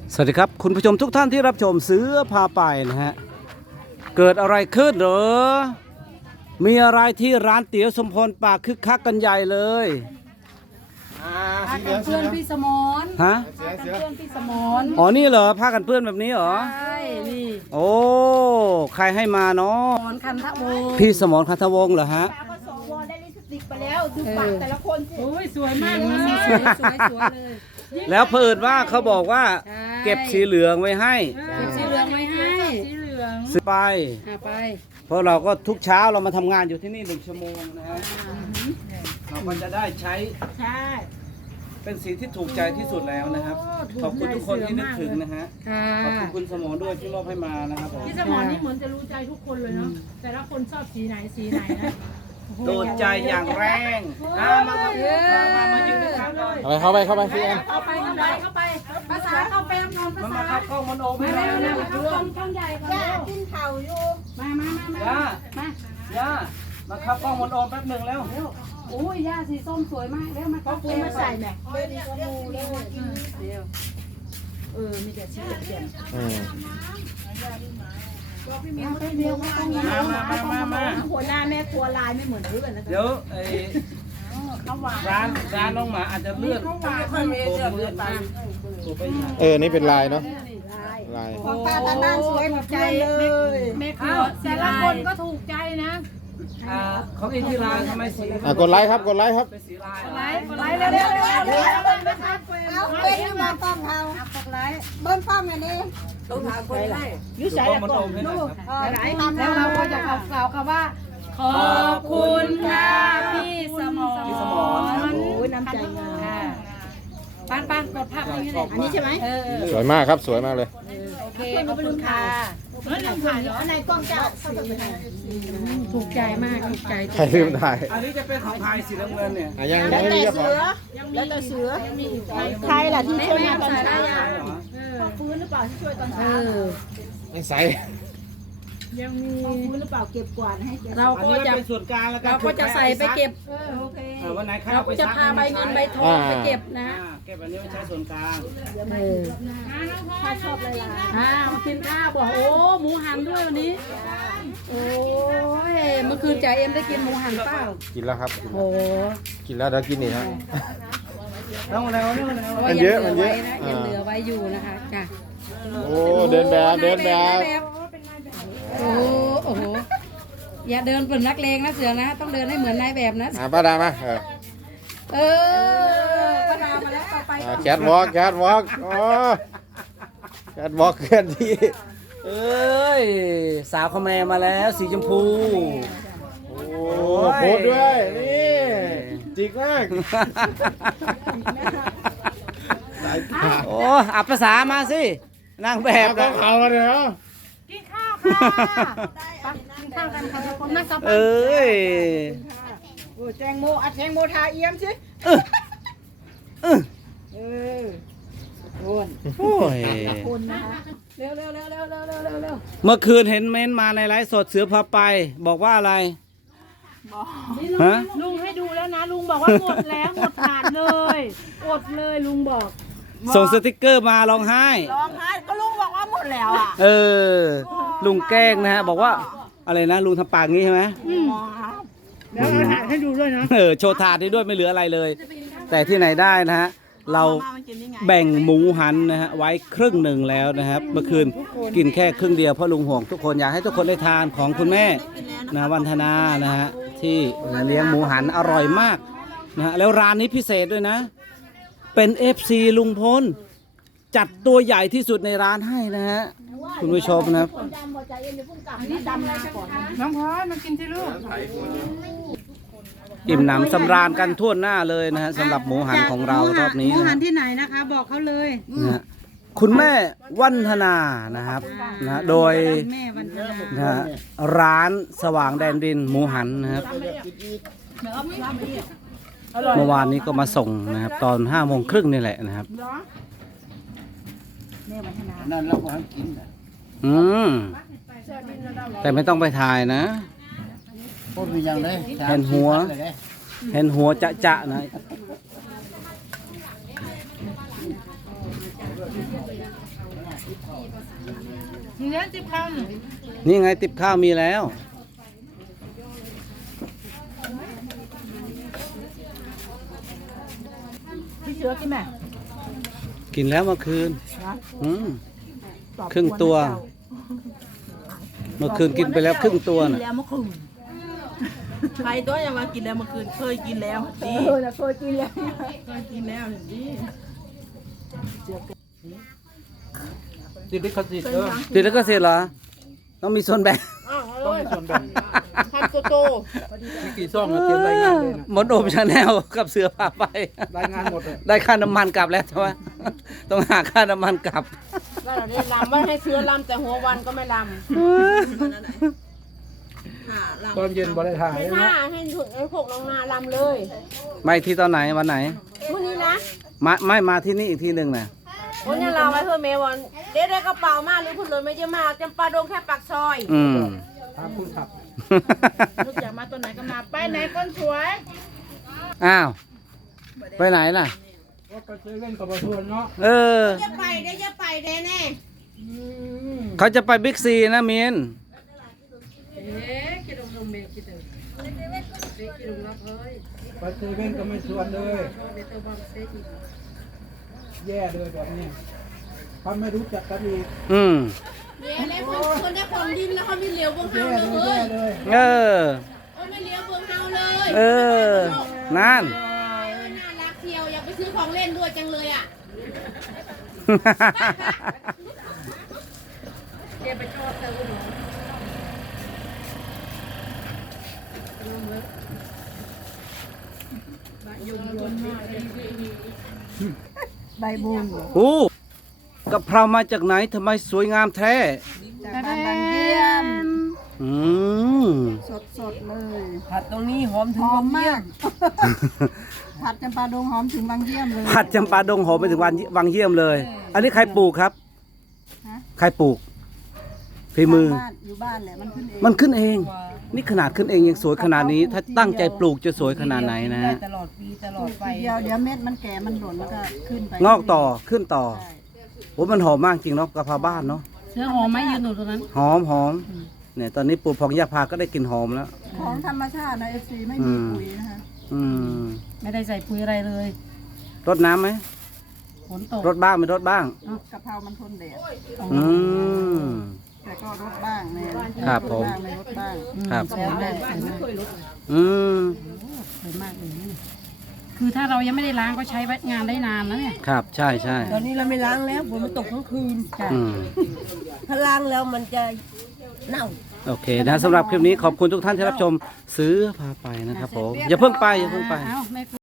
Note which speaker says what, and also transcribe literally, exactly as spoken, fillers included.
Speaker 1: สวัสดีครับคุณผู้ชมทุกท่านที่รับชมเสือพาไปนะฮะเกิดอะไรขึ้นเหรอมีอะไรที่ร้านเตี๋ยวสมพรปากคึกคักกันใหญ่เลย
Speaker 2: พากันเพื่อนพี่สมร
Speaker 1: ฮะ
Speaker 2: พากันเพื่อนพี่สมร
Speaker 1: อ๋อนี่เหรอผ้ากันเปื้อนแบบนี้เหรอ
Speaker 2: ใช่นี่
Speaker 1: โอ้ใครให้มาเนาะ
Speaker 2: สมรคันทะวงศ์
Speaker 1: พี่สมรคันธวงศ์เหรอฮะ
Speaker 3: ก็สองวอได้ลิปสติกไปแล้วดูปากแต่ละคนสิ
Speaker 2: โอ้ยสวยมากเลยสวยสวยสวยเลย
Speaker 1: แล้วเพิ่นว่าเขาบอกว่า
Speaker 2: ใช่
Speaker 1: เก็บสีเหลืองไว้ให้
Speaker 2: เก็บสีเหลืองไว้ให้สีเหลือง
Speaker 1: ซื้อไป
Speaker 2: อ่ะไป
Speaker 1: เพราะเราก็ทุกเช้าเรามาทำงานอยู่ที่นี่หนึ่งชั่วโมงนะฮะเราก็จะได้ใช้
Speaker 3: ใช่
Speaker 1: เป็นสีที่ถูกใจที่สุดแล้วนะครับ ขอบคุณทุกคนที่นึกถึงนะฮะ
Speaker 2: ค่ะ
Speaker 1: ขอบคุณคุณสมรด้วยที่มอบให้มานะครับผม
Speaker 4: พี่สมรนี่เหมือนจะรู้ใจทุกคนเลยเนาะ แต่ละคนชอบสีไหนสีไหนนะ
Speaker 1: โดนใจอย่างแรงอ่ามามามามามายืนด้วยกันเลย
Speaker 5: เอาไปเข้าไปเข้าไปพี่แอน
Speaker 2: เข้าไปเข้าไปเข้าไปภาษาเข้าไปก่อนภา
Speaker 1: มา
Speaker 2: ษา
Speaker 1: มาครับกล้องมันโอม
Speaker 2: มา
Speaker 1: ให้
Speaker 2: เร็
Speaker 1: แล้ว ว
Speaker 2: เร็
Speaker 1: นะ
Speaker 2: วเข้ากล้องช่องใหญ่ก่อน
Speaker 3: ย่า
Speaker 2: เร็ว
Speaker 3: กินเข่าอยู่
Speaker 2: มามามามา
Speaker 1: ย่า
Speaker 2: มา
Speaker 1: ย่ามาครับกล้องมันโอมแป๊บหนึ่งแล้ว
Speaker 2: โอ้ยย่าสีส้มสวยมากเร็วมาเข้าเฟรม
Speaker 3: มาใส่แม่เป็นสบู่เลยกิน
Speaker 2: เร็วเออมีแต่สีเปลี่ยน
Speaker 5: อืม
Speaker 2: มาไปเดียวเข้ากล้องนะ
Speaker 1: มามามามามา
Speaker 3: หัวหน้าแม่ครัวลายไม่เหมือนเพื่อนนะ
Speaker 1: เดี๋ยวไอ้ร้านร้านน้องหมาอาจจะเลื่อนผมเลื่อนไปผมไปหา
Speaker 5: เออ นี่เป็นลายเนาะ ลาย
Speaker 3: ของป้าตาบ้านสวยเหมือนใจเลย
Speaker 2: แม่ครัว
Speaker 4: แต่ละคนก็ถูกใจนะ
Speaker 1: อ่าของอินทิราทำไมสี
Speaker 5: อ่ะกดไลค์ครับ กดไลค์ครับ
Speaker 1: เป็นสีลาย
Speaker 2: ไลฟ์ไลฟ์เร็วเร็วเร็วเร็ว
Speaker 3: เอาเป็นมากล้องเขา
Speaker 2: กดไลค์
Speaker 3: เบิ้ลป้อมอันนี้
Speaker 1: ยูใส่กล้องมันโอมให้หน่อยครับ
Speaker 2: ไหนแล้วเราก็จะกล่าวคำว่า ขอบคุณค่ะพี่สมร
Speaker 1: พี่สมรครับผม
Speaker 3: โอ้ยน้ำใจงาม
Speaker 2: ค่ะปานปานกดภาพนี้เลย
Speaker 3: อันนี้ใช่ไหม
Speaker 2: เออเออ
Speaker 5: สวยมากครับ สวยมากเลย
Speaker 2: โอเคขอบคุณค่ะ
Speaker 3: แล้วลืมถ่ายเหรอในกล้องเจ้าเขาจะเป็นไง
Speaker 2: ถูกใจมากถูกใจ
Speaker 5: ใครลืมถ่าย
Speaker 1: อันนี้จะเป็นของไทยสีน้ำเงินเนี่ย
Speaker 5: อ่ะยัง
Speaker 3: แล้
Speaker 5: ยั
Speaker 3: ว
Speaker 5: งไม่
Speaker 3: แต่
Speaker 5: มีกระ
Speaker 3: เสื
Speaker 5: เป๋า
Speaker 3: อแล้วแต่เสือใครล่ะที่ช่วยงานตอนเช้า
Speaker 1: ใช่เหรอ
Speaker 3: ฟื้นหรือเปล่าที่ช่วยตอน
Speaker 2: เอ
Speaker 3: เช้า
Speaker 2: อ
Speaker 5: ยังใส่
Speaker 4: ยังมี
Speaker 3: ฟื้นหรือเปล่าเก็บกวาดให้แก
Speaker 2: เรา
Speaker 1: อัน
Speaker 2: ก็
Speaker 1: นี้
Speaker 2: จะ
Speaker 1: เป็นส่วนกลางแล้วก็
Speaker 2: เราก็จะใส่ไปเก็บ
Speaker 3: โอเค
Speaker 1: เออวันไหนข้า
Speaker 2: เรา
Speaker 1: วไป
Speaker 2: ก็จะ
Speaker 1: ซัก
Speaker 2: พาใบเงินใบทองไปเก็บนะ
Speaker 1: อ่าเก็บอันนี้ไว้ใช้ส่วนกลาง
Speaker 2: เออ
Speaker 3: ถ้าชอบลายลาย
Speaker 2: อ่ามากินข้าวบอกโอ้หมูหันด้วยวันนี้ โอ้ยเมื่อคืนจ่าเอ็มได้กินหมูหันเปล่า
Speaker 5: กินแล้วครับ
Speaker 2: โอ้
Speaker 5: กินแล้วเดี๋ยวกินอีกครับ
Speaker 1: ต้องแล้วนี่แล้ว
Speaker 2: เพราะว่า
Speaker 5: มัน
Speaker 2: ยัง
Speaker 5: เย
Speaker 2: เห
Speaker 5: อะ
Speaker 2: ลื
Speaker 5: มั
Speaker 2: อน
Speaker 5: เย
Speaker 2: ไว้
Speaker 5: อะ
Speaker 2: นะยังเหลือไว้อยู่นะคะจ้ะ
Speaker 5: โอ้ เดินแบบ เดินแบบ
Speaker 2: โอ้โหโอ้โหอย่าเดินเป็นนักเลงนะเสือนะ ต้องเดินให้เหมือนนายแบบนะ
Speaker 5: อ่ะป้าดามาเออ
Speaker 2: เออป้าดามาแล้วต่อไป
Speaker 5: อ่ะแคทวอล์กแคทวอล์กโอ้แคทวอล์กเคลื่อนที่
Speaker 1: เอ้ยสาวคอมแมมาแล้วสีชมพู
Speaker 5: โอ้โพสต์ด้วย นี่จิกมากสายตา
Speaker 1: โอ้อับภาษามาสินางแบบ
Speaker 5: ก็
Speaker 1: นะ
Speaker 5: เขากันเนาะ
Speaker 4: กินข้าวค่ะกินข้าวกันค่ะทุกคนนะสับ
Speaker 1: เอ้ย
Speaker 3: โอ้แตงโมอัดแตงโมทาเอี่ยมสิ
Speaker 1: เออเออ
Speaker 3: เออ
Speaker 1: โอ้ย
Speaker 3: คนนะคะ
Speaker 2: เร็วเร็วเร็วเร็วเร็วเร็วเร็วเร็ว
Speaker 1: เมื่อคืนเห็นเม้นต์มาในไลฟ์สดเสือพาไป บอกว่าอะไรฮะ
Speaker 4: ลุงให้ดูแล้วนะลุงบอกว่าหมดแล้วหมดขาดเลยอดเลยลุงบอก
Speaker 1: ส่งสติกเกอร์มาร้องไห้
Speaker 3: ร้องไห้ก็ลุงบอกว่าหมดแล้วอ่ะ
Speaker 1: เออ ลุงแกล้งนะฮะ บอกว่าอะไรนะ ลุงทำปากงี้ใช่ไหม
Speaker 4: แล้วเราถ่ายให้ดูด้วยนะ
Speaker 1: เออโชว์ถาดนี้ด้วยไม่เหลืออะไรเลย แต่ที่ไหนได้นะฮะ เราแบ่งหมูหันนะฮะไว้ครึ่งหนึ่งแล้วนะครับ เมื่อคืนกินแค่ครึ่งเดียวเพราะลุงห่วงทุกคนอยากให้ทุกคนได้ทานของคุณแม่นะวันธนานะฮะที่เลี้ยงหมูหันอร่อยมากนะฮะแล้วร้านนี้พิเศษด้วยนะ เป็น เอฟ ซี ลุงพลจัดตัวใหญ่ที่สุดในร้านให้นะฮะคุณผู้ชมนะครับ
Speaker 3: คนดำหัวใจเย็นเดี๋ยวพุ่งกลับนะดำนาก่อน
Speaker 4: น้องพลอยมากินที่ลูก
Speaker 1: อิ่มหนำสำราญกันทั่วหน้าเลยนะฮะสำหรับหมูหันของเรารอบนี้
Speaker 2: หมู
Speaker 1: นะ
Speaker 2: หั
Speaker 1: ฮะ
Speaker 2: นที่ไหนนะคะ บอกเขาเลย
Speaker 1: นะฮะคุณแม่วันธนานะครับนะฮะโดย
Speaker 2: แม่วันธนา
Speaker 1: นะฮะร้านสว่างแดนดินหมูหันนะครับเมื่อวานนี้ก็มาส่งนะครับตอนห้าโมงครึ่งนี่แหละนะครับนั่นเราก็กินอืมแต่ไม่ต้องไปถ่ายนะเห็นหัว เห็นหัวจะจะๆนะ
Speaker 4: เนื้อจิบค
Speaker 1: นี่ไงติบข้าวมีแล้ว
Speaker 3: พี่เชื้อกินไหม
Speaker 1: กินแล้วเมื่อคืน
Speaker 3: นะ
Speaker 1: อืม
Speaker 3: ตอบ
Speaker 1: ครึ่งตัว เมื่อคืนกินไปแล้วครึ่งตัว
Speaker 3: กิน
Speaker 1: น่ะ
Speaker 3: แล้วเมื่อคืน
Speaker 6: ใครตัวยังมากินแล้วเมื่อคืนเคยกินแล้ว
Speaker 3: เอ
Speaker 6: ดี
Speaker 3: อนะเคยกินแล้ว
Speaker 6: เคยกินแล้วดี
Speaker 5: ติดลิขสิทธิ์เออ
Speaker 1: ติดแล้วก็เสร็จเหรอ ต้องมีส่วนแบ่ง
Speaker 5: ต้องมีส่วนแบ่ง
Speaker 6: ทำโตโต
Speaker 5: มีกี่ซ่องนะเตรียมรายงานเลยนะ
Speaker 1: มดโอมชาแนลกับเสือพาไป
Speaker 5: รายงานหมดเลย
Speaker 1: ได้ค่าน้ำมันกลับแล้วใช่ไหมต้องหาค่าน้ำมันกลับ
Speaker 6: ว่าเราได้ลำว่าให้เชื้อลำแต่หัววันก็ไม่ลำหาล
Speaker 5: ตอนเย็นบริถ่าย
Speaker 6: ำ
Speaker 5: เลย
Speaker 6: ถ้า
Speaker 5: เนาะ
Speaker 6: ให้ถุงไอ้พวกน้องนาลำเลย
Speaker 1: ไม่ที่ตอนไหนวันไหน
Speaker 6: วันนี้นะ
Speaker 1: มาไม่มาที่นี่อีกทีหนึ่งนะ
Speaker 6: วันนี้เราไว้เพื่อเมวันเด็ดได้กระเป๋ามากหรือคุณเลยไม่เยอะมากจำปาดงแค่ปากซอย
Speaker 1: อืม
Speaker 5: ถามคุณขับ
Speaker 4: ำลูกอยากมาตัวไหนก็มาไปไหนคนสวย
Speaker 1: อ้าว ไปไหนล่ะ
Speaker 5: ว่าไปซื้อเล่นกับประชวนเนาะ
Speaker 1: เออ
Speaker 6: จะไปได้จะไปได้แน่
Speaker 1: เขาจะไปบิ๊กซีนะมิน
Speaker 5: ไปซื้อเล่นก็ไม่ชวนเลย แย่เลยแบบนี้เขาไม่รู้จักกันอีก
Speaker 1: อืม
Speaker 6: เดี๋ยวแล้วคนคนได้คนดินแล้วเขาไม่เหลียวเบื้อง
Speaker 5: แย่
Speaker 6: เฮา
Speaker 5: เล
Speaker 6: เลย ย
Speaker 5: แย่เลย
Speaker 1: เออ
Speaker 6: เขาไม่เหลียวเบื้องเฮาเลย
Speaker 1: เออ นั่น
Speaker 6: เออน่ารักเที่ยวอยากไปซื้อของเล่นด้วยจังเลยอ่ะ
Speaker 3: ใบบุญ
Speaker 1: โอ้กะเพรามาจากไหนทำไมสวยงามแท้
Speaker 3: จากบ้านบางเยี่ยม
Speaker 1: อืม
Speaker 3: สดสดๆเลย
Speaker 6: ผัดตรงนี้หอมถึ
Speaker 3: ห
Speaker 6: ง
Speaker 3: อมมาก ผัดจำปาดงหอมถึงบางเยี่ยมเลย
Speaker 1: ผัดจำปาดงหอมไปถึงวันวังเยี่ยมเลย อันนี้ใครปลูกครับ
Speaker 3: ฮะ
Speaker 1: ใครปลูกฝีมือ
Speaker 3: บ้านอยู่บ้านแหละมันขึ้นเอง
Speaker 1: มันขึ้นเอง นี่ขนาดขึ้นเองยังสวยขนาดนี้ ถ้าตั้งใจปลูกจะสวยขนาดไหนนะฮะ
Speaker 6: ตลอดปีตลอดไป
Speaker 3: ทีเดียวเดี๋ยวเม็ดมันแก่มันหล่นแล้วก็ขึ้นไป
Speaker 1: งอกต่อขึ้นต่อ
Speaker 3: ใช่
Speaker 1: โอ้มันหอมมากจริงเนาะกะเพราบ้านเนาะ
Speaker 2: เสื้อหอมไหมยืนอยู่ตรงนั้น
Speaker 1: หอมหอมเนี่ยตอนนี้ปลูกพองยาพาก็ได้กลิ่นหอมแล้ว
Speaker 3: ของธรรมชาตินะเอฟซีไม่มีปุ๋ยนะคะ
Speaker 1: อืม
Speaker 2: ไม่ได้ใส่ปุ๋ยอะไรเลย
Speaker 1: รดน้ำไหม
Speaker 2: ฝนตก
Speaker 1: รดบ้างไม่รดบ้าง
Speaker 3: กะเพรามันทนแดด
Speaker 1: อืม
Speaker 3: แต่ก็รดบ้างเนี่ย
Speaker 1: ครับผม
Speaker 3: รดางไม่รดบ้าง
Speaker 1: ครับ
Speaker 2: สวยมากสวยมาก
Speaker 1: อืม
Speaker 2: สวยมากเลยนี่คือถ้าเรายังไม่ได้ล้างก็ใช้งานได้นานนะเนี่ย
Speaker 1: ครับใช่ใช่
Speaker 6: ตอนนี้เราไม่ล้างแล้วฝนมันตกทั้งคืน
Speaker 1: อืม
Speaker 6: ถ้าล้างแล้วมันจะเน่า
Speaker 1: โอเคนะสำหรับคลิปนี้ขอบคุณทุกท่านที่รับชมซื้อพาไปนะครับผม อย่าเพิ่งไปอย่าเพิ่งไป
Speaker 2: เอ้าแม่